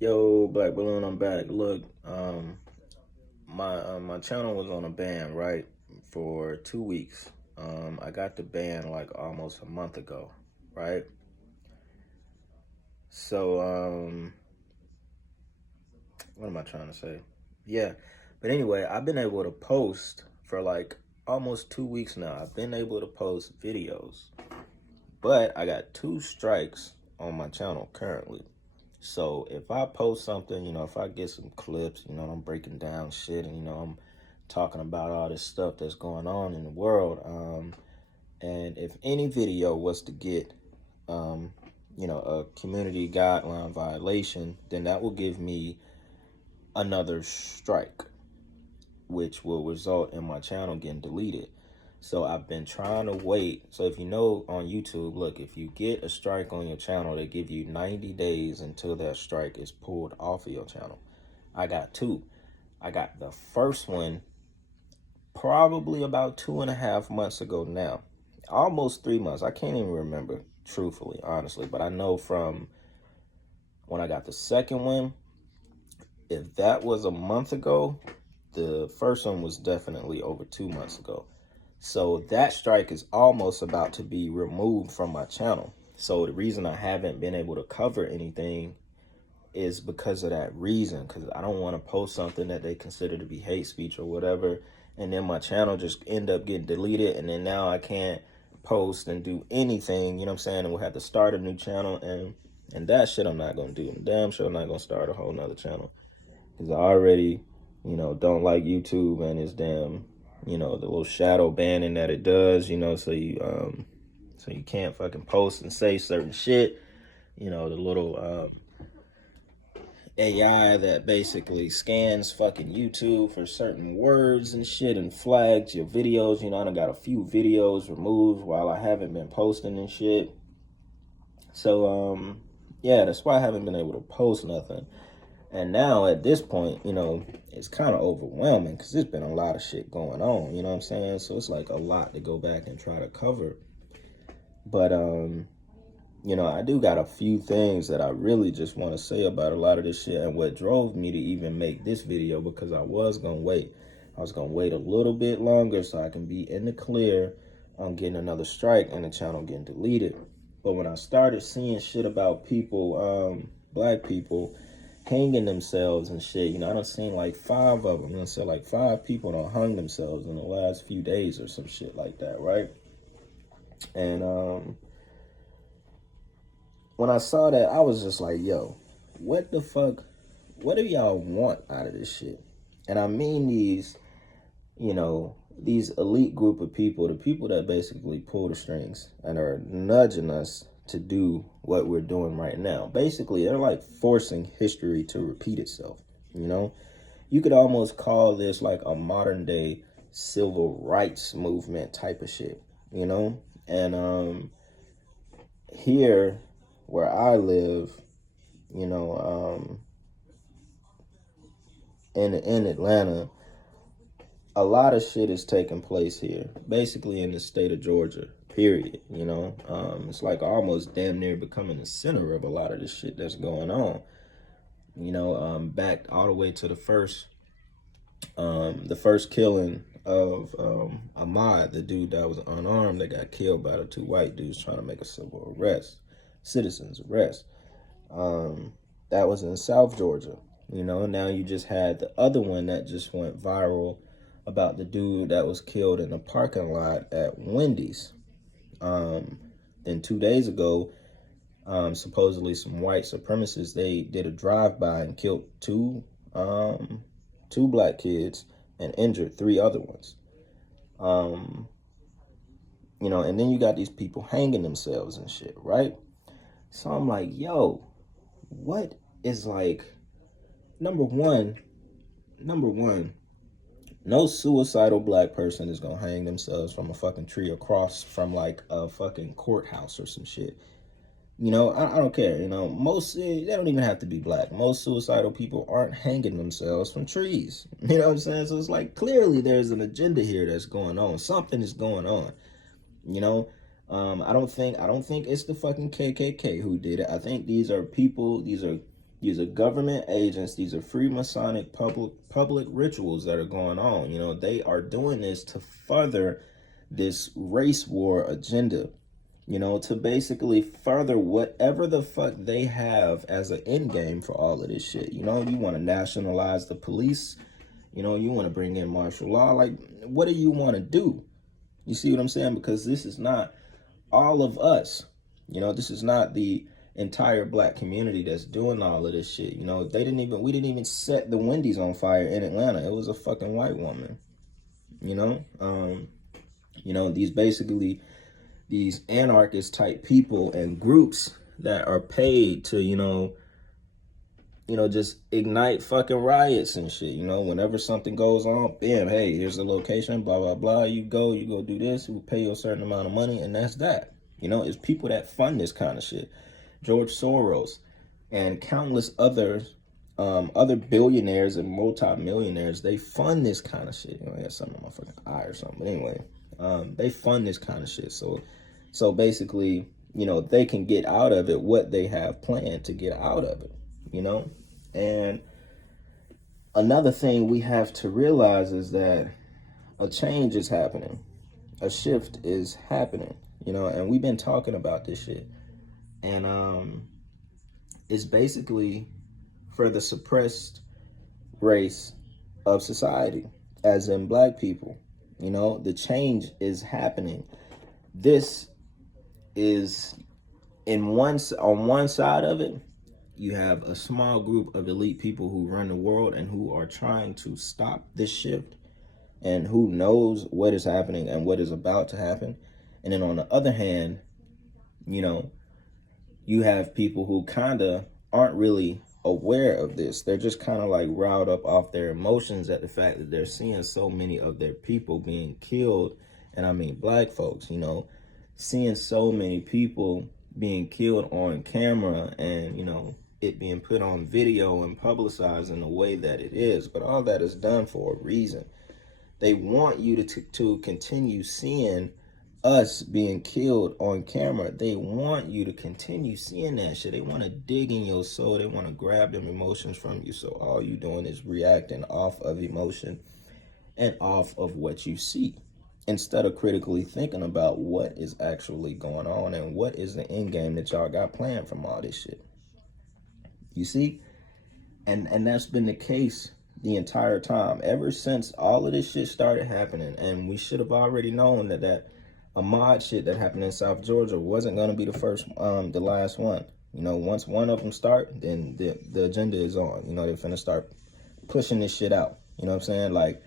Yo, Black Balloon, I'm back. Look, my channel was on a ban, right, for 2 weeks. I got the ban like almost a month ago, right? So, what am I trying to say? Yeah, but anyway, I've been able to post for like almost 2 weeks now. I've been able to post videos, but I got two strikes on my channel currently. So if I post something, if I get some clips, I'm breaking down shit and, I'm talking about all this stuff that's going on in the world. And if any video was to get, um, a community guideline violation, then that will give me another strike, which will result in my channel getting deleted. So I've been trying to wait. So if you know on YouTube, look, if you get a strike on your channel, they give you 90 days until that strike is pulled off of your channel. I got two. I got the first one probably about 2.5 months ago now. Almost 3 months. I can't even remember, truthfully, honestly. But I know from when I got the second one, if that was a month ago, the first one was definitely over 2 months ago. So that strike is almost about to be removed from my channel. So the reason I haven't been able to cover anything is because of that reason, because I don't want to post something that they consider to be hate speech or whatever, and then my channel just end up getting deleted, and then now I can't post and do anything, you know what I'm saying, and we'll have to start a new channel, and that shit I'm not going to do. I'm damn sure I'm not going to start a whole nother channel, because I already, don't like YouTube and its damn, the little shadow banning that it does, so you can't fucking post and say certain shit, the little AI that basically scans fucking YouTube for certain words and shit and flags your videos. I done got a few videos removed while I haven't been posting and shit. So, yeah, that's why I haven't been able to post nothing. And now at this point, it's kind of overwhelming because there's been a lot of shit going on, you know what I'm saying? So it's like a lot to go back and try to cover. But, I do got a few things that I really just want to say about a lot of this shit and what drove me to even make this video, because I was going to wait. I was going to wait a little bit longer so I can be in the clear on getting another strike and the channel getting deleted. But when I started seeing shit about people, black people, hanging themselves and shit, I done seen like 5 of them. I done said like 5 people done hung themselves in the last few days or some shit like that, right? And, when I saw that, I was just like, yo, what the fuck? What do y'all want out of this shit? And I mean these elite group of people, the people that basically pull the strings and are nudging us to do what we're doing right now. Basically, they're like forcing history to repeat itself, You could almost call this like a modern day civil rights movement type of shit, And here where I live, in Atlanta, a lot of shit is taking place here, basically in the state of Georgia, period. It's like almost damn near becoming the center of a lot of this shit that's going on. Back all the way to the first killing of Ahmad, the dude that was unarmed that got killed by the 2 white dudes trying to make a citizens arrest. That was in South Georgia. Now you just had the other one that just went viral about the dude that was killed in a parking lot at Wendy's. Then 2 days ago, supposedly some white supremacists, they did a drive-by and killed two black kids and injured 3 other ones. And then you got these people hanging themselves and shit, right? So I'm like, yo, what is like, number one, no suicidal black person is gonna hang themselves from a fucking tree across from like a fucking courthouse or some shit. I don't care. Most, they don't even have to be black. Most suicidal people aren't hanging themselves from trees. You know what I'm saying? So it's like, clearly there's an agenda here that's going on. Something is going on. I don't think it's the fucking KKK who did it. I think these are people, these are These are government agents. These are Freemasonic public rituals that are going on. You know, they are doing this to further this race war agenda, you know, to basically further whatever the fuck they have as an end game for all of this shit. You know, you want to nationalize the police, you know, you want to bring in martial law. Like, what do you want to do? You see what I'm saying? Because this is not all of us. You know, this is not the entire black community that's doing all of this shit. You know, we didn't even set the Wendy's on fire in Atlanta. It was a fucking white woman. You know, these anarchist type people and groups that are paid to, just ignite fucking riots and shit. You know, whenever something goes on, bam, hey, here's the location, blah, blah, blah. You go do this, we'll pay you a certain amount of money, and that's that. You know, it's people that fund this kind of shit. George Soros and countless other billionaires and multimillionaires, they fund this kind of shit. You know, I got something in my fucking eye or something. But anyway, they fund this kind of shit. So basically, you know, they can get out of it what they have planned to get out of it, you know? And another thing we have to realize is that a change is happening. A shift is happening, you know, and we've been talking about this shit. And it's basically for the suppressed race of society, as in black people. You know, the change is happening. This is on one side of it, you have a small group of elite people who run the world and who are trying to stop this shift and who knows what is happening and what is about to happen. And then on the other hand, you know, you have people who kind of aren't really aware of this. They're just kind of like riled up off their emotions at the fact that they're seeing so many of their people being killed. And I mean, black folks, you know, seeing so many people being killed on camera and, you know, it being put on video and publicized in the way that it is. But all that is done for a reason. They want you to continue seeing us being killed on camera. They want you to continue seeing that shit. They want to dig in your soul. They want to grab them emotions from you. So all you doing is reacting off of emotion and off of what you see, instead of critically thinking about what is actually going on and what is the end game that y'all got planned from all this shit. You see? And that's been the case the entire time, ever since all of this shit started happening. And we should have already known that Ahmaud shit that happened in South Georgia wasn't going to be the last one. You know, once one of them start, then the agenda is on. You know, they're finna start pushing this shit out. You know what I'm saying? Like,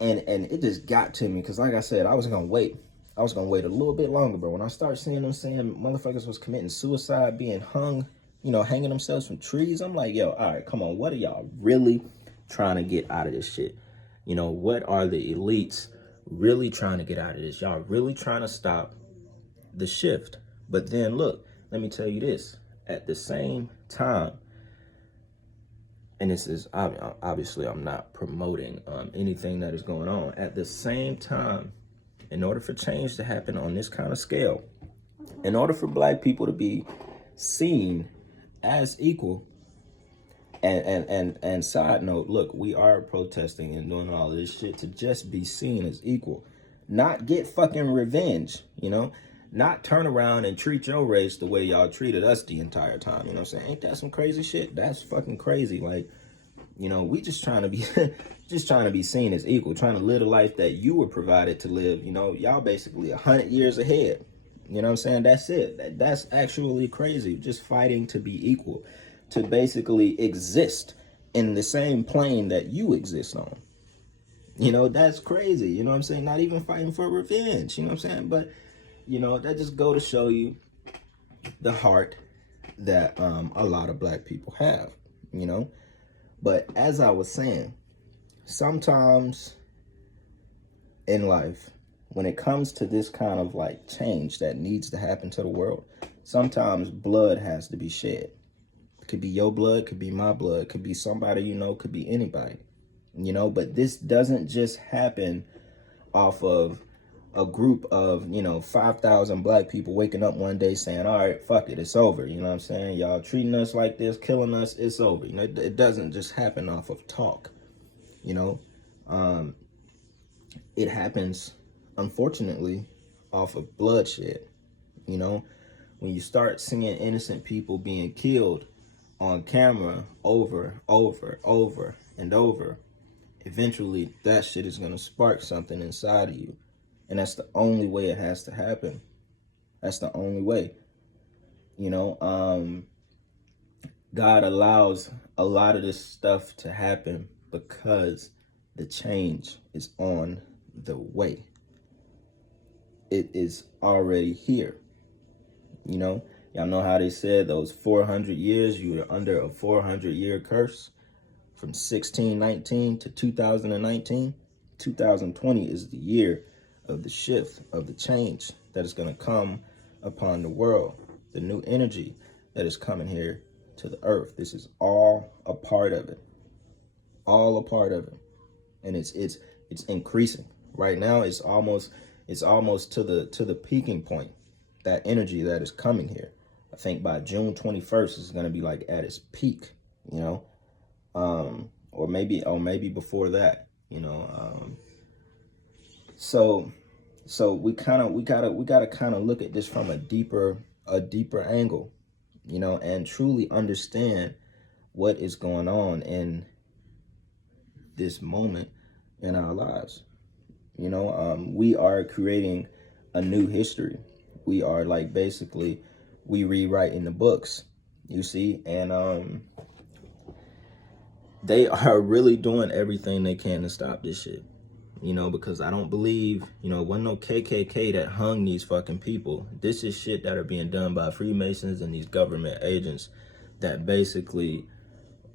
and it just got to me because, like I said, I was going to wait. I was going to wait a little bit longer, but when I started seeing them saying motherfuckers was committing suicide, being hung, you know, hanging themselves from trees, I'm like, yo, all right, come on. What are y'all really trying to get out of this shit? You know, what are the elites really trying to get out of this? Y'all really trying to stop the shift. But then look, let me tell you this. At the same time, and this is obviously I'm not promoting anything that is going on. At the same time, in order for change to happen on this kind of scale, in order for black people to be seen as equal, and side note, look, we are protesting and doing all of this shit to just be seen as equal, not get fucking revenge, you know, not turn around and treat your race the way y'all treated us the entire time. You know what I'm saying? Ain't that some crazy shit? That's fucking crazy. Like, you know, we just trying to be just trying to be seen as equal, trying to live a life that you were provided to live. You know, y'all basically 100 years ahead. You know what I'm saying? That's it. That's actually crazy. Just fighting to be equal, to basically exist in the same plane that you exist on. You know, that's crazy. You know what I'm saying? Not even fighting for revenge. You know what I'm saying? But, you know, that just go to show you the heart that a lot of black people have, you know? But as I was saying, sometimes in life, when it comes to this kind of like change that needs to happen to the world, sometimes blood has to be shed. It could be your blood, could be my blood, could be somebody you know, could be anybody, you know. But this doesn't just happen off of a group of, 5,000 black people waking up one day saying, all right, fuck it, it's over. You know what I'm saying? Y'all treating us like this, killing us, it's over. It doesn't just happen off of talk, you know? It happens, unfortunately, off of bloodshed, you know? When you start seeing innocent people being killed on camera over, and over, eventually that shit is going to spark something inside of you. And that's the only way it has to happen. That's the only way. God allows a lot of this stuff to happen because the change is on the way. It is already here. Y'all know how they said those 400 years, you were under a 400-year curse from 1619 to 2019. 2020 is the year of the shift, of the change that is going to come upon the world, the new energy that is coming here to the earth. This is all a part of it, all a part of it, and it's increasing. Right now, it's almost to the peaking point. That energy that is coming here, I think by June 21st is going to be like at its peak, or maybe before that, So we gotta kind of look at this from a deeper angle, and truly understand what is going on in this moment in our lives. We are creating a new history. We are basically we rewriting the books, you see, and they are really doing everything they can to stop this shit. Because I don't believe, wasn't no KKK that hung these fucking people. This is shit that are being done by Freemasons and these government agents that basically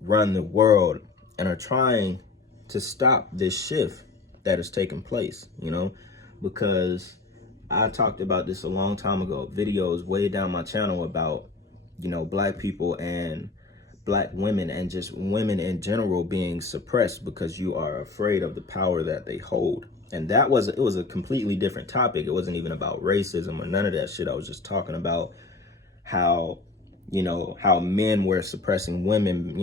run the world and are trying to stop this shift that is taking place, because I talked about this a long time ago, videos way down my channel about, black people and black women and just women in general being suppressed because you are afraid of the power that they hold. And it was a completely different topic. It wasn't even about racism or none of that shit. I was just talking about how, how men were suppressing women,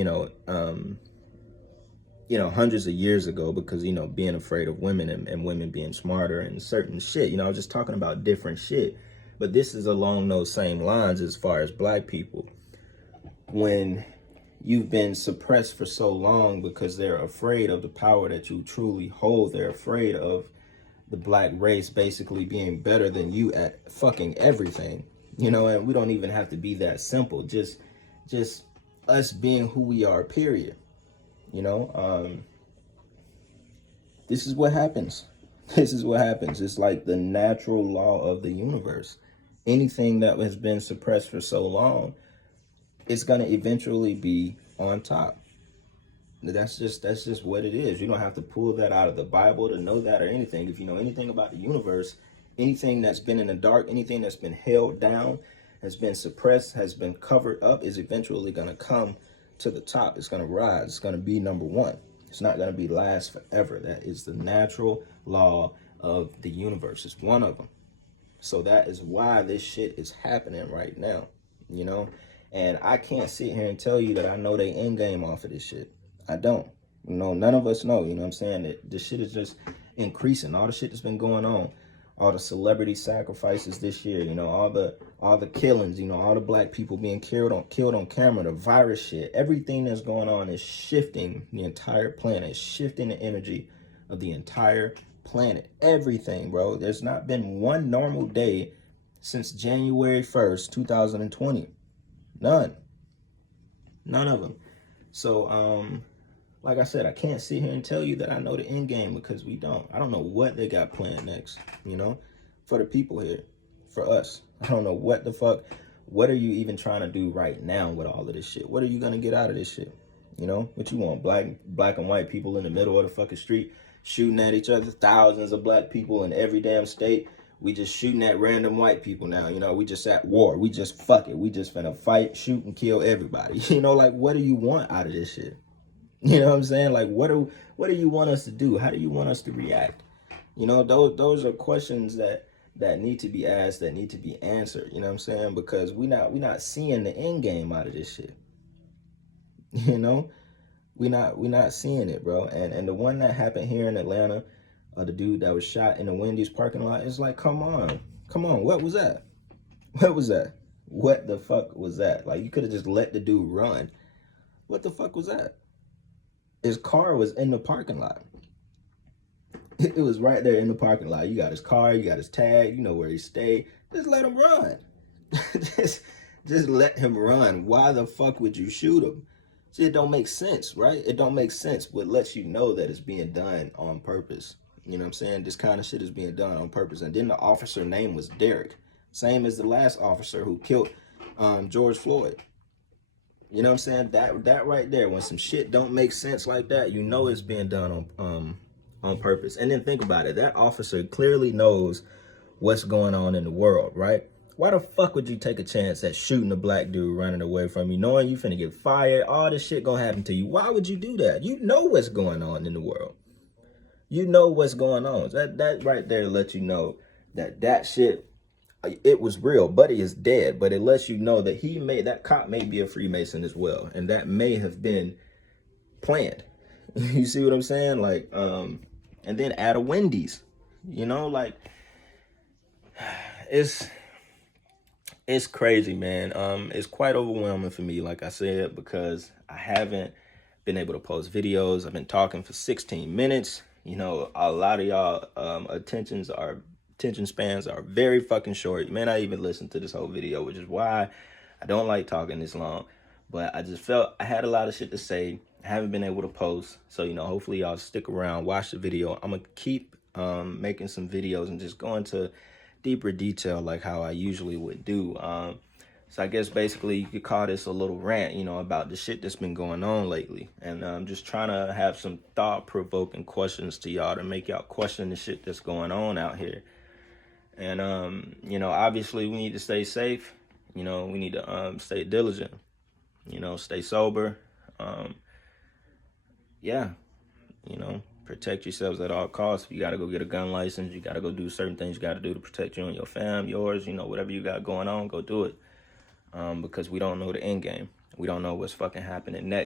hundreds of years ago because, being afraid of women and women being smarter and certain shit. I was just talking about different shit. But this is along those same lines as far as black people. When you've been suppressed for so long because they're afraid of the power that you truly hold. They're afraid of the black race basically being better than you at fucking everything. And we don't even have to be that simple. Just us being who we are, period. This is what happens. This is what happens. It's like the natural law of the universe. Anything that has been suppressed for so long, it's going to eventually be on top. That's just what it is. You don't have to pull that out of the Bible to know that or anything. If you know anything about the universe, anything that's been in the dark, anything that's been held down, has been suppressed, has been covered up, is eventually going to come to the top. It's going to rise. It's going to be number one. It's not going to be last forever. That is the natural law of the universe. It's one of them. So that is why this shit is happening right now, And I can't sit here and tell you that I know they end game off of this shit. I don't. None of us know, what I'm saying? That this shit is just increasing. All the shit that's been going on. All the celebrity sacrifices this year, all the killings, all the black people being killed on camera, the virus shit. Everything that's going on is shifting the entire planet, shifting the energy of the entire planet. Everything, bro. There's not been one normal day since January 1st, 2020. None of them. So, like I said, I can't sit here and tell you that I know the end game because we don't. I don't know what they got planned next, for the people here, for us. I don't know what the fuck. What are you even trying to do right now with all of this shit? What are you going to get out of this shit? What you want? Black and white people in the middle of the fucking street shooting at each other. Thousands of black people in every damn state. We just shooting at random white people now. We just at war. We just fuck it. We just finna fight, shoot, and kill everybody. What do you want out of this shit? You know what I'm saying? What do you want us to do? How do you want us to react? You know, those are questions that need to be asked, that need to be answered. You know what I'm saying? Because we not seeing the end game out of this shit. You know, we not seeing it, bro. And the one that happened here in Atlanta, the dude that was shot in the Wendy's parking lot, is like, come on, what was that? What was that? What the fuck was that? Like, you could have just let the dude run. What the fuck was that? His car was in the parking lot. It was right there in the parking lot. You got his car, you got his tag, you know where he stayed. Just let him run. just, just let him run. Why the fuck would you shoot him? See, it don't make sense, right? It don't make sense, but lets you know that it's being done on purpose. You know what I'm saying? This kind of shit is being done on purpose. And then the officer name was Derek, same as the last officer who killed George Floyd. You know what I'm saying? That right there, when some shit don't make sense like that, you know it's being done on purpose. And then think about it. That officer clearly knows what's going on in the world, right? Why the fuck would you take a chance at shooting a black dude running away from you, knowing you finna get fired, all this shit gonna happen to you? Why would you do that? You know what's going on in the world. You know what's going on. That right there lets you know that shit, it was real. Buddy is dead, but it lets you know that that cop may be a Freemason as well, and that may have been planned. You see what I'm saying? Like, and then at a Wendy's, you know, like, it's crazy, man. It's quite overwhelming for me, like I said, because I haven't been able to post videos. I've been talking for 16 minutes. You know, a lot of y'all attention spans are very fucking short. You may not even listen to this whole video, which is why I don't like talking this long. But I just felt I had a lot of shit to say. I haven't been able to post. So, you know, hopefully y'all stick around, watch the video. I'm going to keep making some videos and just go into deeper detail like how I usually would do. So I guess basically you could call this a little rant, you know, about the shit that's been going on lately. And I'm just trying to have some thought-provoking questions to y'all to make y'all question the shit that's going on out here. And, you know, obviously we need to stay safe. You know, we need to stay diligent, you know, stay sober. Yeah, you know, protect yourselves at all costs. If you got to go get a gun license, you got to go do certain things you got to do to protect you and your fam, yours, you know, whatever you got going on, go do it. Because we don't know the end game. We don't know what's fucking happening next.